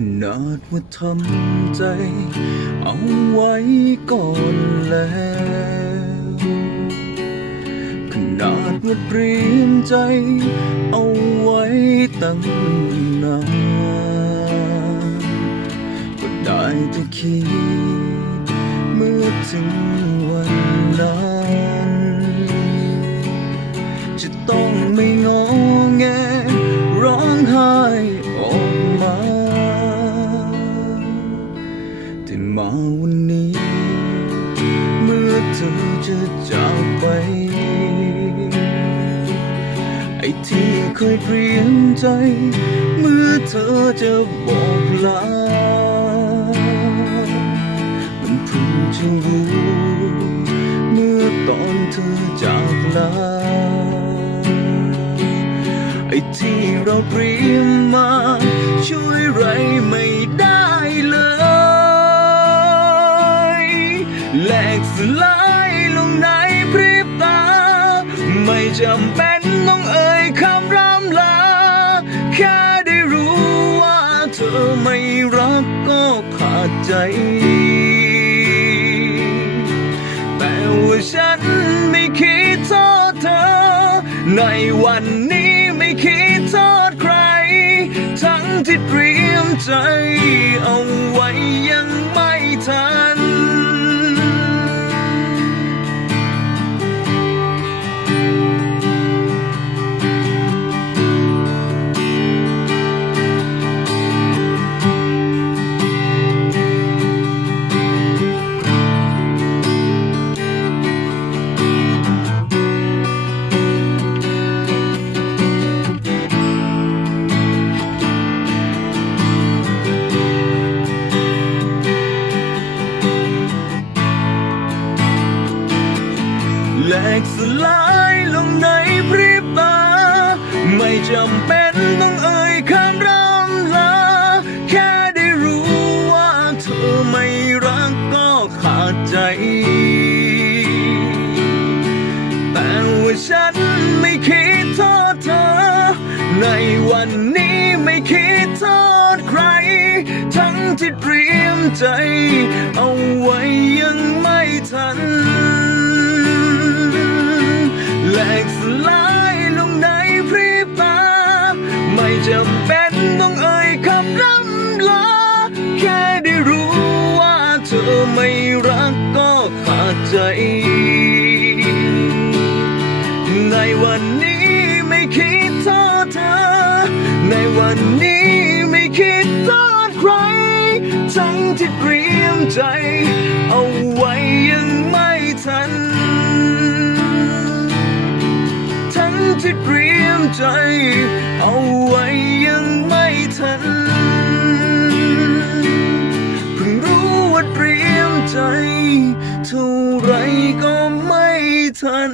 ขนาดว่าทำใจ เอาไว้ก่อนแล้ว ขนาดว่าเตรียมใจ เอาไว้ตั้งนานก็ได้แต่คิดเมื่อถึงวันนั้นจะต้อง มาวันนี้ เมื่อเธอจะจากไป ไอ้ที่เคยเตรียมใจ เมื่อเธอจะบอกลา มันเพิ่งจะรู้ เมื่อตอนเธอจากลา ไอ้ที่เราเตรียมมา ช่วยไรไม่ จำเป็นต้องเอ่ยคำร่ำลา แค่ได้รู้ว่าเธอไม่รักก็ขาดใจ แต่ว่าฉันไม่คิดโทษเธอ ในวันนี้ไม่คิดโทษใคร ทั้งที่เตรียมใจเอาไว้ยังไม่ กสลายลงในพริบตา ไม่จำเป็นต้องเอ่ยคำร่ำลา แค่ได้รู้ว่าเธอไม่รักก็ขาดใจ แต่ว่าฉันไม่คิดโทษเธอ ในวันนี้ไม่คิดโทษใคร ทั้งที่เตรียมใจ เอาไว้ยัง ที่เตรียมใจ เอาไว้ยังไม่ทัน ทั้งที่เตรียมใจ เอาไว้ยังไม่ทัน เพิ่งรู้ว่าเตรียมใจ เท่าไรก็ไม่ทัน